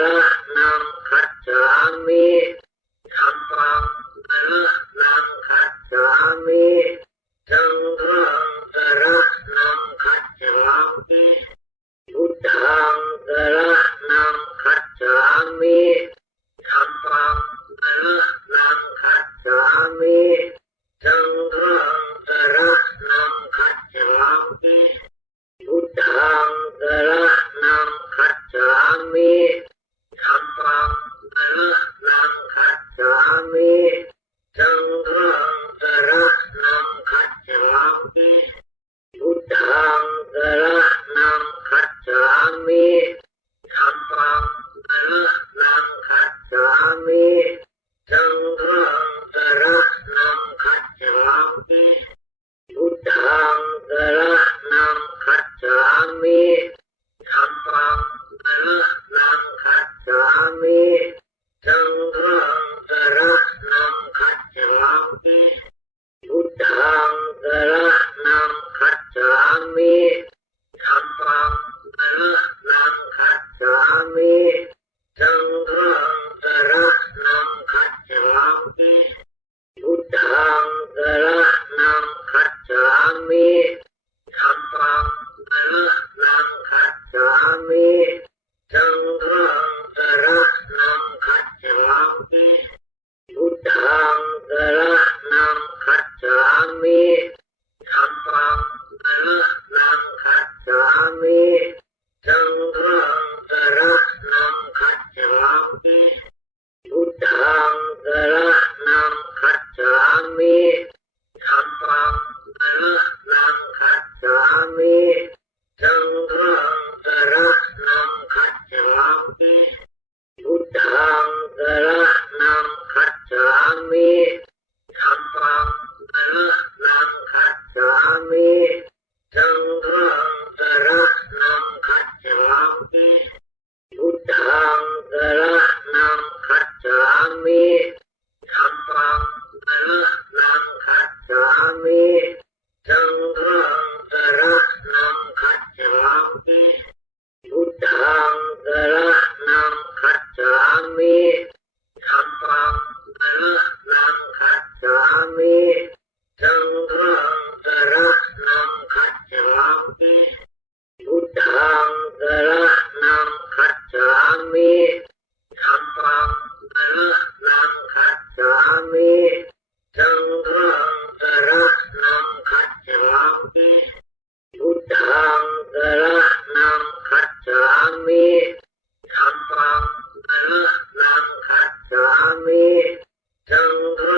ระนังคัจฉามิธัมมังสรณังคัจฉามิสังฆังสรณังคัจฉามิพุทธังสรณังคัจฉามิธัมมังสรณังคัจฉามิสังฆังสรณังคัจฉามิพุทธังสรณังคัจฉามิธัมมังสรณังคัจฉามิสังฆังสรณังคัจฉามิพุทธังสรณังคัจฉามิธัมมังสรณังคัจฉามิสังฆังสรณังคัจฉามิพุทธังสรณังคัจฉามิธัมมังสรณังคัจฉามิสังฆังสรณังคัจฉามิพุทธังสรณังคัจฉามิธัมมังสรณังคัจฉามิสังฆังสรณังคัจฉามิพุทธังสรณังคัจฉามิธัมมังสรณังคัจฉามิสังฆังสรณังคัจฉามิพุทธังสรณังคัจฉามิธัมมังสรณังคัจฉามิสังฆังสรณังคัจฉามิพุทธังสรณังคัจฉามิธัมมังสรณังคัจฉามิสังฆังสรณังคัจฉามิพุทธังสรณังคัจฉามิธัมมังสรณังคัจฉามิสังฆังสรณังคัจฉามิพุทธังสรณังคัจฉามิธัมมังสรณังคัจฉามิสังฆังสรณังคัจฉามิพุทธังสรณังคัจฉามิธัมมังสรณังคัจฉามิสังฆังสรณังคัจฉามิพุทธังสรณังคัจฉามิธัมมังสรณังคัจฉามิสังฆังสรณังคัจฉามิพุทธังสรณังคัจฉามิธัมมังสรณังคัจฉามิสังฆั